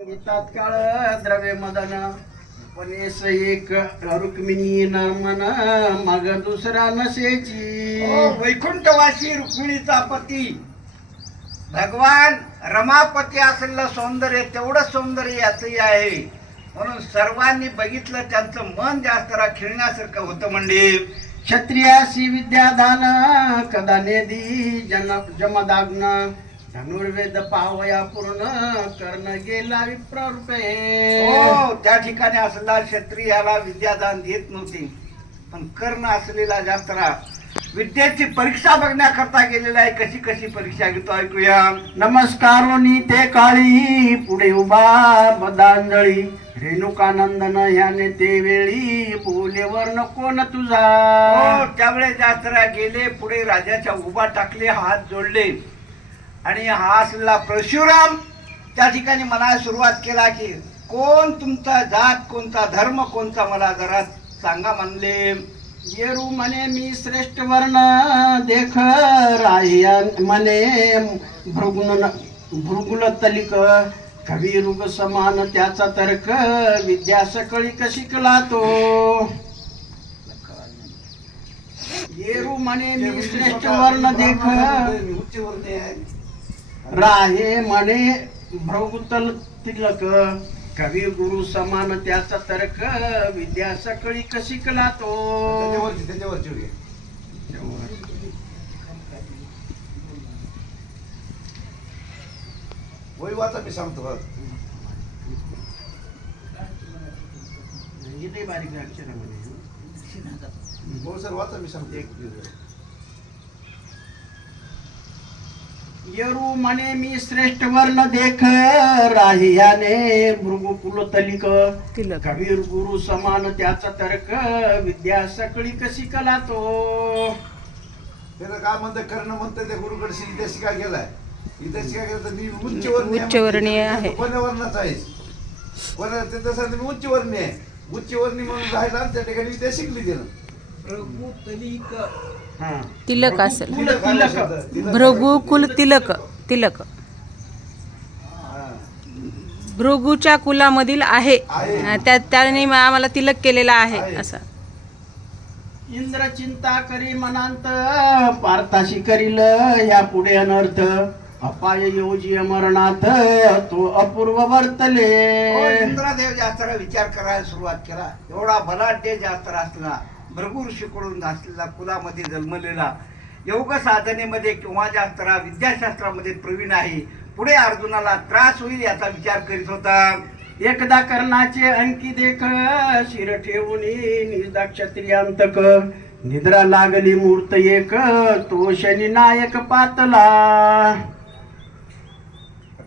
तात्काळ द्रव्य मदन पनेस एक रुक्मिणी नमन मग दुसरा नसेची। वैकुंठवासी रुक्मिणीचा पती भगवान रमापती असलेलं सौंदर्य तेवढं सौंदर्य याचंही आहे, म्हणून सर्वांनी बघितलं त्यांचं मन जास्त खिळण्यासारखं होतं. म्हणजे क्षत्रियासी विद्यादान कदा नेदी जमदाग्न धनुर्वेद पावया पूर्ण कर्ण गेला विप्ररूपे। त्या ठिकाणी असलेला क्षत्रियाला विद्यादान देत नव्हते, पण कर्ण असलेला जास्त विद्येची परीक्षा बघण्याकरता गेलेला आहे। कशी कशी परीक्षा घेतो ऐकूया। नमस्कारोनी ते काळी पुढे उभा बदांजळी रेणुकानंदन ह्याने ते वेळी बोलेवर नको न तुझा। त्यावेळेस जास्त गेले पुढे राजाच्या उभा टाकले, हात जोडले आणि हा असलेला परशुराम त्या ठिकाणी म्हणायला सुरुवात केला की कोण तुमचा जात कोणता धर्म कोणता मला जरा सांगा म्हणले। येरू म्हणे मी श्रेष्ठ वर्ण देख राहिया म्हणे भृगुल तलिक कवी रुग समान त्याचा तर्क विद्या सकळी कशी कला तो। येरू म्हणे मी श्रेष्ठ वर्ण देख राहे म्हणे भृगुतल तिलक कवी गुरु समान त्याचा तर्क विद्या सकळी कशी कला तो। वय वाचा मी सांगतो बारीक अक्षरामध्ये हो सर वाचा मी सांगतो। येरू म्हणे मी श्रेष्ठ वर्ण देख राहियाने भृगुकुल तलिक कबीर गुरु समान त्याचा तर्क विद्या सकळी कशी कला तो। त्याला काय म्हणतं कर्ण म्हणतं ते गुरुकडे इथे शिका गेलाय, इथे शिका गेला तर मी उच्चवर्णीय आहे, कोणवर्णाचा आहे कोण तसं मी उच्चवर्णीय आहे, उच्चवर्णी म्हणून राहिला आणि त्या ठिकाणी विद्या शिकली तिनं। भृगु तलिक तिलक असेल, तिलक भृगु कुल तिलक तिलक भृगूच्या कुलामधील आहे, त्याने आम्हाला तिलक केलेला आहे असं। इंद्र चिंता करी मनांत पार्थाशी करील या पुढे अनर्थ अपाय योजी अमरनाथ तो अपूर्व वर्तले। इंद्रदेव जास्त विचार करायला सुरुवात केला, एवढा बलाढ्य जास्त असला भृगु ऋषीकडून असलेला कुलामध्ये जन्मलेला योग साधनेमध्ये किंवा जास्त विद्याशास्त्रामध्ये प्रवीण आहे, पुढे अर्जुनाला त्रास होईल याचा विचार करीत होता। एकदा कर्णाचे अंकी देख शिर ठेवून निजदा क्षत्रियांतक निद्रा लागली मूर्त एक तो शनी नायक पातला।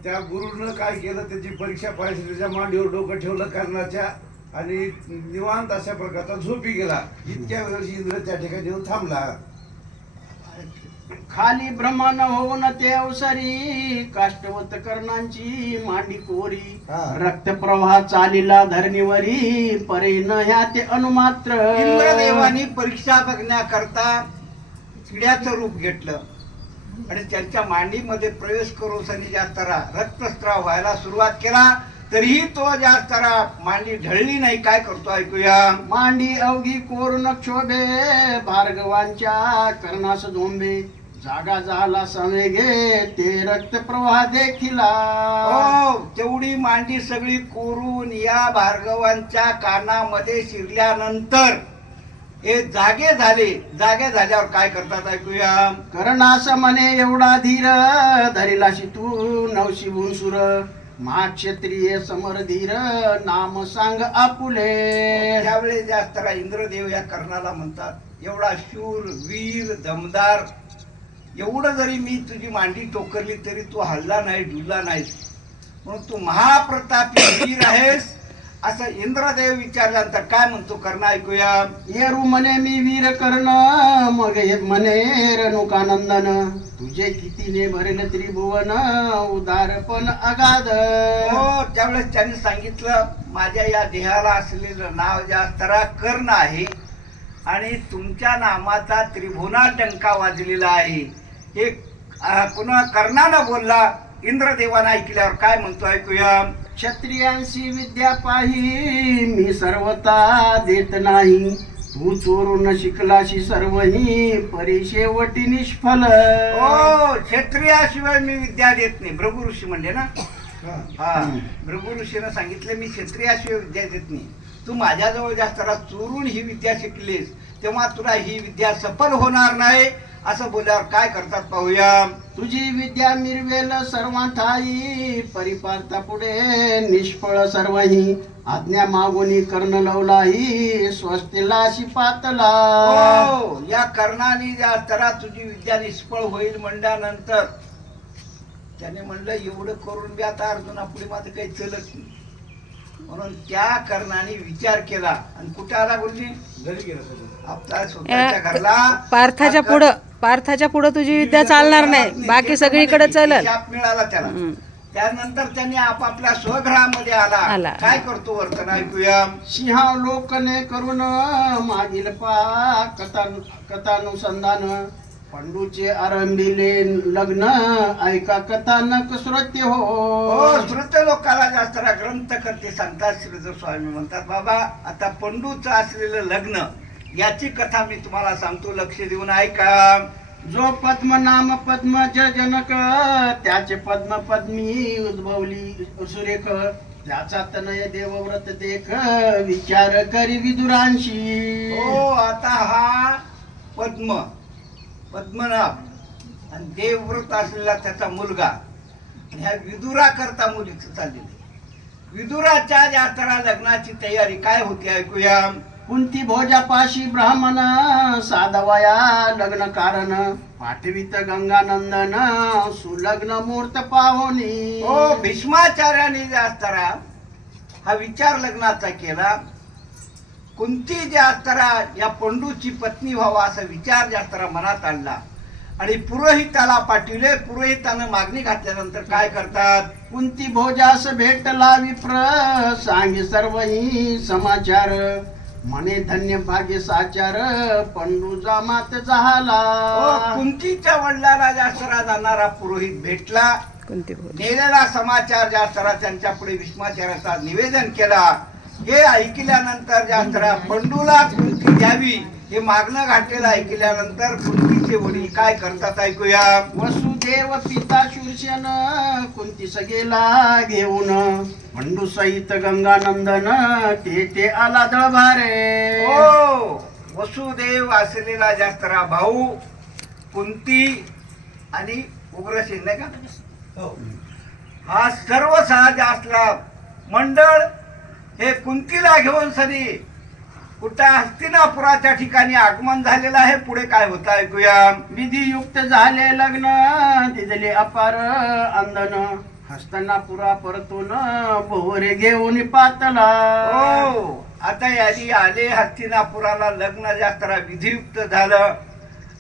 त्या गुरुनं काय केलं त्याची परीक्षा पाहिजे, त्याच्या मांडीवर डोकं ठेवलं कर्णाच्या आणि निवांत अशा प्रकारचा झोपी गेला। इतक्या वेळेस इंद्र त्या ठिकाणी येऊन थांबला। खाली भ्रमण होऊन ते अवसरी काष्टवत कर्णांची मांडी कोरी रक्तप्रवाह चालिला धरणीवरी परेन ह्या ते अनुमात्र। इंद्रदेवानी परीक्षा बघण्याकरता चिड्याचं रूप घेतलं आणि त्यांच्या मांडीमध्ये प्रवेश करून सनी जास्त रक्तस्राव व्हायला सुरुवात केला, तरीही तो जास्त मांडी ढळली नाही। काय करतो ऐकूया। मांडी अवघी कोरून क्षोभे भार्गवांच्या कर्णास झोंबे जागा झाला संवेगे ते रक्त प्रवाह देखिला। तेवढी मांडी सगळी कोरून या भार्गवांच्या कानामध्ये शिरल्यानंतर हे जागे झाले। जागे झाल्यावर काय करतात ऐकूया। कर्णास म्हणे एवढा धीर धरिलाशी तू नवशी भुनसुर मा क्षत्रिय समर धीर नाम सांग आपुले। त्यावेळेस जास्त इंद्रदेव या कर्णाला म्हणतात, एवढा शूर वीर दमदार एवढं जरी मी तुझी मांडी टोकरली तरी तू हल्ला नाही डुलला नाहीस, म्हणून तू महाप्रतापी वीर आहेस असं इंद्रदेव विचारल्यानंतर काय म्हणतो कर्ण ऐकूया। येरू म्हणे मी वीर कर्ण मग म्हणे रेणुकानंदन तुझे कितीने भरेल त्रिभुवन उदारपण अगाध। त्यावेळेस त्यांनी सांगितलं माझ्या या देहाला असलेलं नाव जास्त कर्ण आहे आणि तुमच्या नामाचा त्रिभुवना टंका वाजलेला आहे। हे पुन्हा कर्णानं बोलला, इंद्रदेवानं ऐकल्यावर काय म्हणतो ऐकूया। क्षत्रियांशी विद्या पाही मी सर्वता देत नाही. तू चोरून शिकलाशी सर्वही परी शेवटी निष्फल. हो, क्षत्रियाशिवाय मी विद्या देत नाही. भृगु ऋषी म्हणले ना. हा, भृगु ऋषीनं सांगितलं मी क्षत्रियाशिवाय विद्या देत नाही. तू माझ्याजवळ जास्त चोरून ही विद्या शिकलीस तेव्हा तुला ही विद्या सफल होणार नाही. असं बोलल्यावर काय करतात पाहूया. तुझी विद्या मिरवेल सर्वांठाई परिपार्था पुढे निष्फळ सर्वही. आज्ञा मागोनी कर्ण लवलाही स्वस्तिला शिपातला. हो, या कर्णाने ज्या तरा तुझी विद्या निष्फळ होईल म्हणल्यानंतर त्याने म्हणलं एवढं करून बी आता अर्जुना पुढे माझं काही चलत नाही. म्हणून त्या कर्णाने विचार केला आणि कुठे आला बोलली घरी गेला आपल्या स्वतःच्या घरला. पार्थाच्या पुढं तुझी विद्या चालणार नाही, बाकी सगळीकडे चालल. शाप मिळाला त्याला. त्यानंतर त्यांनी आपापल्या स्वगृहामध्ये आला. काय करतो वर्तन ऐकूया. सिंहावलोकने करून मागील कथानुसंधान. पंडूचे आरंभिले लग्न ऐका कथानक श्रोते हो. हो, श्रोते लोकाला जास्त ग्रंथ करते सांगतात. श्रीधर स्वामी म्हणतात बाबा आता पंडूचं असलेलं लग्न याची कथा मी तुम्हाला सांगतो, लक्ष देऊन ऐका. जो पद्म नाम पद्मज जनक त्याचे पद्म पद्मी उद्भवली सुरेख. त्याचा तनय देवव्रत देख विचार करी विदुरांशी. हो, आता हा पद्मनाभ आणि देवव्रत असलेला त्याचा मुलगा आणि ह्या विदुरा करता मुलीचं चाललेलं. विदुराच्या जास्तरा लग्नाची तयारी काय होती ऐकूया. कुंती भोजापाशी ब्राह्मण साधवया लग्न कारण. पाठवित गंगानंदन सुलग्न मूर्त पाहुनी. हो, भीष्माचार्याने जास्तरा हा विचार लग्नाचा केला. कुंती जास्तरा या पंडूची पत्नी व्हावा असा विचार जास्तरा मनात आणला आणि पुरोहिताला पाठविले. पुरोहितानं मागणी घातल्यानंतर काय करतात. कुंती भोजास भेटला विप्र सांगे सर्वही समाचार. म्हणे धन्य भाग्य साचार पंडू जामात झाला. हो, कुंतीच्या वडिलाला जास्तरा जाणारा पुरोहित भेटला. नेलेला समाचार जास्तरा त्यांच्या पुढे भीष्माचार्याचा निवेदन केला. हे ऐकल्यानंतर जास्तरा पंडूला कुंती द्यावी हे मागणं घातलेलं ऐकल्यानंतर कुंतीचे वडील काय करतात ऐकूया. वसुदेव पिता शूर्षण कुंती सगेला घेऊन. पंडू सहित गंगानंदन ते आला दळभारे. हो, वसुदेव असलेला जास्तरा भाऊ कुंती आणि उग्रसेन नाही का, हा सर्व जास्तरा मंडळ हे कुंतीला घेऊन सरी कुठं हस्तिनापुराच्या ठिकाणी आगमन झालेलं आहे. पुढे काय होतं ऐकूया. विधियुक्त झाले लग्न दिदले अपार अंदन. हस्तिनापुरा परतून बहुरे घेऊन पातला. हो, आता यादी आले हस्तिनापुराला. लग्न जास्तरा विधियुक्त झालं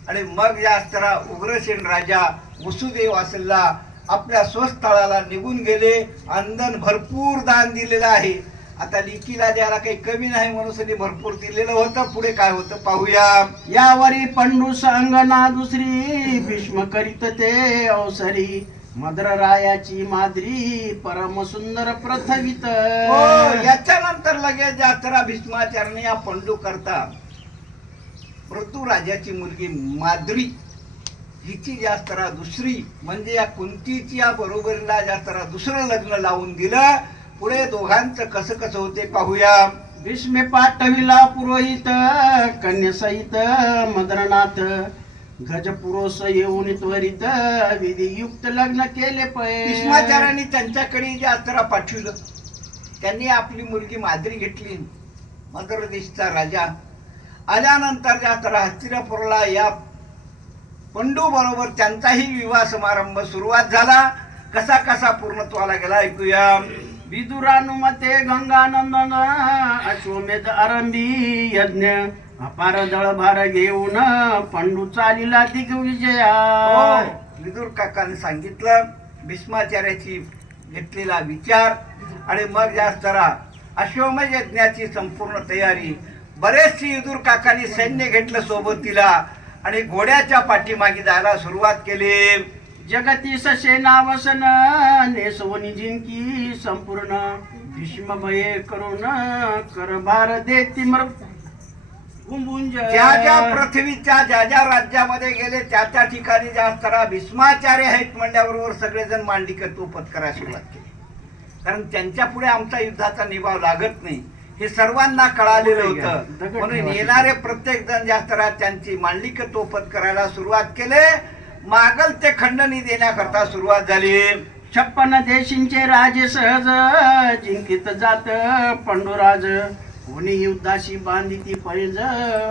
आणि मग जास्तरा उग्रसेन राजा वसुदेव असलेला आपल्या स्वस्थळाला निघून गेले. अंदन भरपूर दान दिलेलं आहे. आता लिकीला द्यायला काही कमी नाही म्हणून भरपूर दिलेलं होतं. पुढे काय होतं पाहूया. यावरी पंडू संगना दुसरी भीष्म करीत ते अवसरी. मद्र रायाची माद्री परम सुंदर प्रथवित. हो, याच्यानंतर लगेच जास्तरा भीष्माचार्याने या पंडू करता ऋतुराजाची मुलगी माद्री हिची जास्तरा दुसरी म्हणजे या कुंतीची या बरोबरीला जास्तरा दुसरं लग्न लावून दिलं. पुढे दोघांचं कसं कसं होते पाहूया. भीष्मे पाठविला पुरोहित कन्यासहित मद्रनाथ. गजपुरोस येऊन त्वरित विधियुक्त लग्न केले. भीष्माचार्यांनी त्यांच्याकडे जास्तरा पाठविलं. त्यांनी आपली मुलगी माद्री घेतली. मद्र देशचा राजा आल्यानंतर जास्तरा हस्तिनापुराला या पंडू बरोबर त्यांचाही विवाह समारंभ सुरुवात झाला. कसा कसा पूर्णत्वाला गेला ऐकूया. विदुरानुमते गंगानंदन अश्वमेध आरंभी यज्ञ. अपार दळभार घेऊन पंडू चालिला दिग्विजया. विदुर काकाने सांगितलं भीष्माचार्याची घेतलेला विचार आणि मग जास्तरा अश्वमेध यज्ञाची संपूर्ण तयारी. बरेचशी विदुर काकांनी सैन्य घेतलं सोबतीला आणि घोड्याच्या पाठीमागे जायला सुरुवात केली. जगतीस सेनावसन नेसवनी जिंकी संपूर्ण भीष्म भये करून करभार देती मर गुंबुंज ज्या ज्या पृथ्वीच्या ज्या ज्या राज्यामध्ये गेले त्या त्या ठिकाणी जास्त भीष्माचार्य आहेत म्हणल्याबरोबर सगळेजण मांडलिकत्व पत्करायला सुरुवात केली. कारण त्यांच्या पुढे आमचा युद्धाचा निभाव लागत नाही हे सर्वांना कळालेलं होतं. म्हणून येणारे प्रत्येक जण जास्त त्यांची मांडलिकत्व पत्करायला सुरुवात केले. मागल ते खंडणी देण्याकरता सुरुवात झाली. 56 देशींचे राजे सहज जिंकित जात पंडुराज कोणी युद्धाशी बांधिती पैज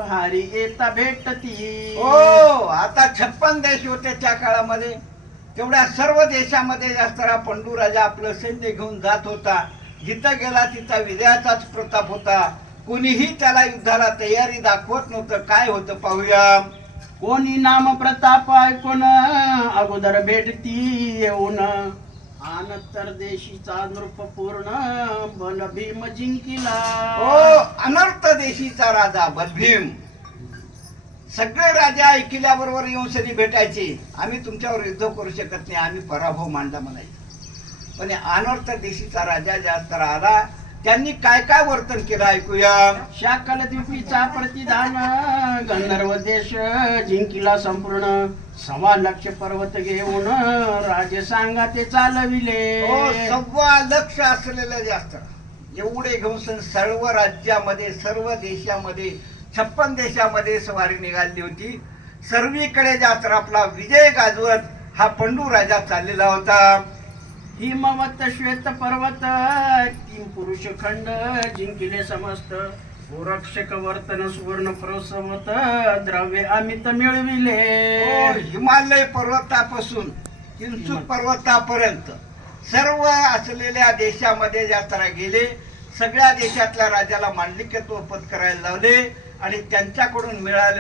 हारी येता भेटती. हो, आता 56 देश होते त्या काळामध्ये. तेवढ्या सर्व देशामध्ये जास्त पंडू राजा आपलं सैन्य घेऊन जात होता. जिथं गेला तिथं विजयाचाच प्रताप होता. कोणीही त्याला युद्धाला तयारी दाखवत नव्हतं. काय होतं पाहूया. कोणी नाम प्रताप ऐकून अगोदर भेटती येऊन आनंतर देशीचा नृप पूर्ण बल भीम जिंकिला. हो, अनर्थ देशीचा राजा बलभीम. सगळे राजा ऐकल्याबरोबर येऊन सनी भेटायचे. आम्ही तुमच्यावर युद्ध करू शकत नाही, आम्ही पराभव मांडला म्हणायचे. पण अनर्थ देशीचा राजा जास्त आला. त्यांनी काय काय वर्तन केलं ऐकूया. शाकल द्वीपीचा प्रतिधान गंधर्व देश जिंकिला संपूर्ण 1.25 लक्ष पर्वत घेऊन राजे सांगा ते चालविले. हो, 1.25 लक्ष असलेलं जास्त एवढे घेऊन सर्व राज्यामध्ये सर्व देशामध्ये 56 देशामध्ये स्वारी निघाली होती. सर्वीकडे जास्त आपला विजय गाजवत हा पंडू राजा चाललेला होता. हिमवत श्वेत पर्वत 3 पुरुष खंड जिंकिले समस्त गोरक्षक वर्तन सुवर्ण प्रसवत द्रव्य अमित मिळविले. हो, हिमालय पर्वतापासून चिंचूक पर्वतापर्यंत सर्व असलेल्या देशामध्ये यात्रा गेले. सगळ्या देशातल्या राजाला मांडलिकत्व पत्करायला लावले आणि त्यांच्याकडून मिळाले